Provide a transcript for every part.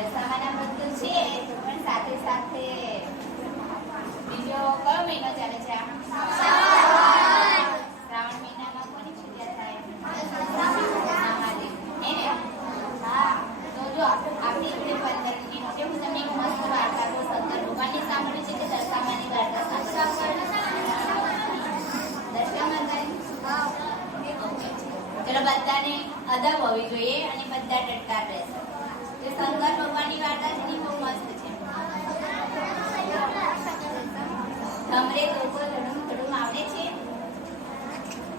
દશામાના વ્રત તો છે પણ સાથે સાથે બીજો કયો મહિનો ચાલે છે? શ્રાવણ મહિનામાં કોની પૂજા થાય? મહાદેવ. એને હા, તો જો આપણી જોડે 15 મિનિટ છે. હું તમને એક મસ્ત વાર્તા કહું. શંકર ભગવાનની સાંભળી છે કે દશામાની વાર્તા સાંભળી? દશામાની ચલો બધાને અદબ હોવી જોઈએ અને બધા ટટકાર રહેશે. જે શંકર ભગવાનની વાર્તા છે ને બહુ મસ્ત છે. તમને લોકો ધડુમ ધડુમ આવડે છે?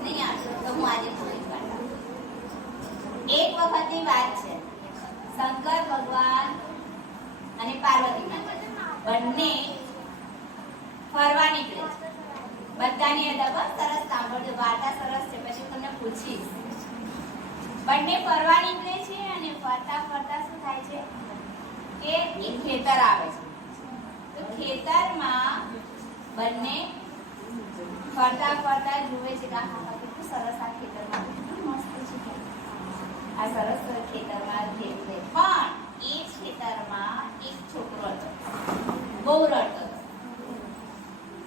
નહીં આવડે તો હું આજે થોડીક વાર્તા. એક વખતની વાત છે. શંકર ભગવાન અને પાર્વતી માતા બંને ફરવા નીકળે છે. બધાની અદબ સરસ સાંભળજો, વાર્તા સરસ છે. પછી તમને પૂછીશ. બંને ફરવા નીકળે છે અને ફરતા ફરતા શું થાય છે કે એક ખેતર આવે છે. તો ખેતરમાં બંને ફરતા ફરતા જુએ છે કે હા કેટલું સરસ આ ખેતરમાં કેટલું મસ્ત છે. આ સરસ ખેતરમાં ખેત છે. પણ એ ખેતરમાં એક છોકરો હતો, બહુ રડતો હતો.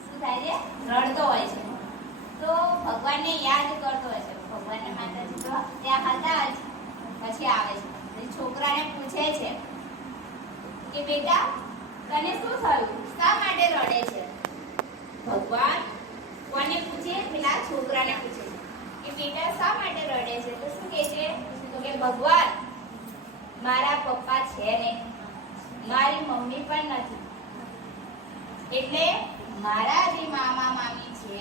શું થાય છે? રડતો હોય છે. તો ભગવાનને યાદ કરતો હોય છે. ભગવાનને માતાજી તો ત્યાં હતા જ. પછી આવે છે છોકરાને પૂછે છે કે બેટા તને શું થયું, શા માટે રડે છે? ભગવાન કોને પૂછે? પેલા છોકરાને પૂછે કે બેટા શા માટે રડે છે? તો શું કહે છે? તો કે ભગવાન મારા પપ્પા છે ને મારી મમ્મી પણ નથી, એટલે મારા જે મામા મામી છે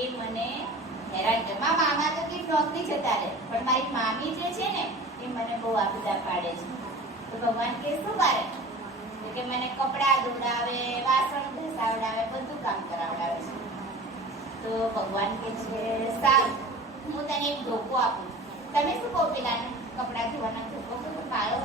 એ મને હેરાન કરે. મામા તો કે નોકરી જતા રહે, પણ મારી મામી જે છે ને એ મને બહુ આપીદા પાડે છે. તો ભગવાન કે શું કરે? તો કે મને કપડા ધોડાવે, વાસણ ઘસાવડાવે, બધું કામ કરાવડાવે છે. તો ભગવાન કે છે સારું, હું તને એક ધોકો આપું. તમે શું કહો પેલાને? કપડા ધોવાના ધોકો પાડો.